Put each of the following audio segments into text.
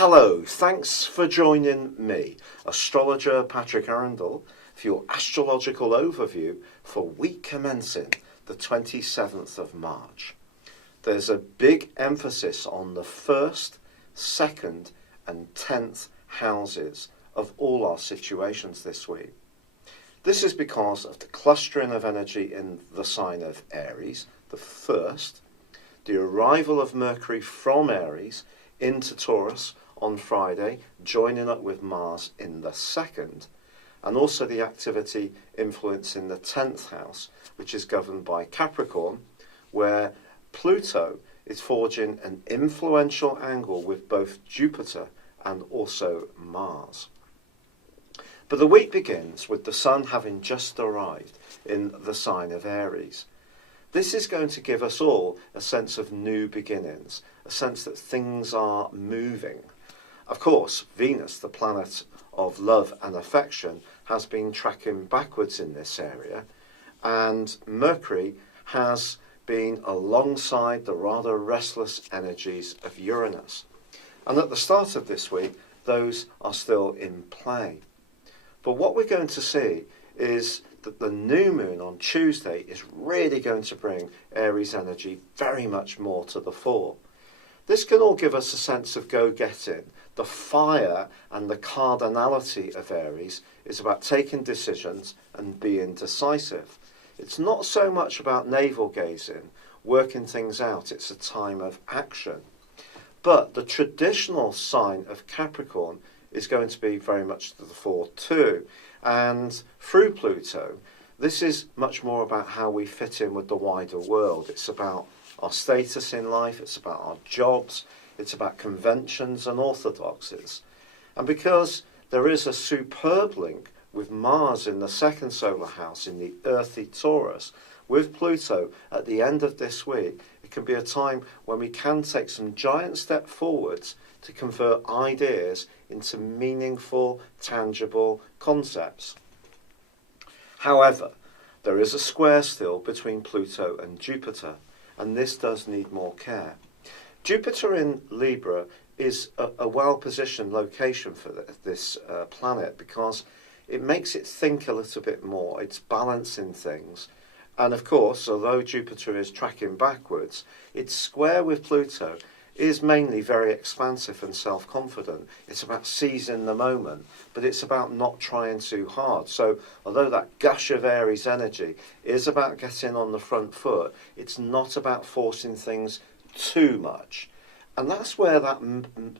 Hello, thanks for joining me, astrologer Patrick Arundell, for your astrological overview for week commencing the 27th of March. There's a big emphasis on the 1st, 2nd and 10th houses of all our situations this week. This is because of the clustering of energy in the sign of Aries, the 1st, the arrival of Mercury from Aries into Taurus on Friday, joining up with Mars in the 2nd, and also the activity influencing the 10th house, which is governed by Capricorn, where Pluto is forging an influential angle with both Jupiter and also Mars. But the week begins with the Sun having just arrived in the sign of Aries. This is going to give us all a sense of new beginnings, a sense that things are moving. Of course, Venus, the planet of love and affection, has been tracking backwards in this area, and Mercury has been alongside the rather restless energies of Uranus. And at the start of this week, those are still in play. But what we're going to see is that the new moon on Tuesday is really going to bring Aries energy very much more to the fore. This can all give us a sense of go-getting. The fire and the cardinality of Aries is about taking decisions and being decisive. It's not so much about navel-gazing, working things out. It's a time of action. But the traditional sign of Capricorn is going to be very much to the fore too. And through Pluto, this is much more about how we fit in with the wider world. It's about our status in life, it's about our jobs, it's about conventions and orthodoxies. And because there is a superb link with Mars in the 2nd solar house in the earthy Taurus, with Pluto at the end of this week, it can be a time when we can take some giant step forwards to convert ideas into meaningful, tangible concepts. However, there is a square still between Pluto and Jupiter, and this does need more care. Jupiter in Libra is a well-positioned location for this planet because it makes it think a little bit more. It's balancing things. And of course, although Jupiter is tracking backwards, its square with Pluto is mainly very expansive and self-confident. It's about seizing the moment, but it's about not trying too hard. So although that gush of Aries energy is about getting on the front foot, it's not about forcing things too much. And that's where that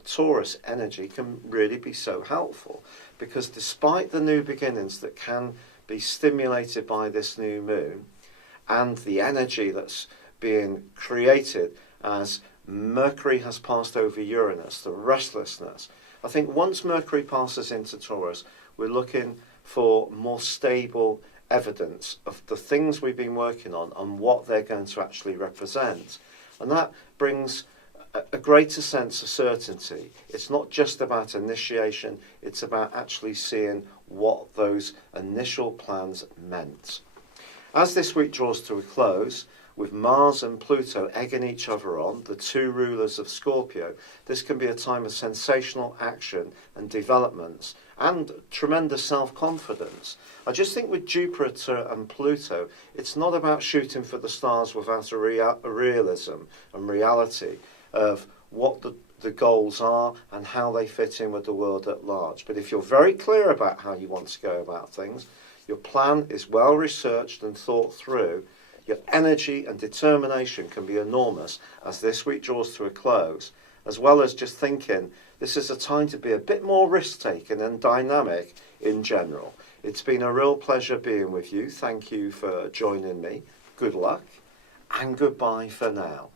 Taurus energy can really be so helpful, because despite the new beginnings that can be stimulated by this new moon and the energy that's being created as Mercury has passed over Uranus, the restlessness. I think once Mercury passes into Taurus, we're looking for more stable evidence of the things we've been working on and what they're going to actually represent. And that brings a greater sense of certainty. It's not just about initiation, it's about actually seeing what those initial plans meant. As this week draws to a close, with Mars and Pluto egging each other on, the two rulers of Scorpio, this can be a time of sensational action and developments and tremendous self-confidence. I just think with Jupiter and Pluto, it's not about shooting for the stars without a realism and reality of what the goals are and how they fit in with the world at large. But if you're very clear about how you want to go about things, your plan is well researched and thought through, your energy and determination can be enormous as this week draws to a close, as well as just thinking this is a time to be a bit more risk-taking and dynamic in general. It's been a real pleasure being with you. Thank you for joining me. Good luck and goodbye for now.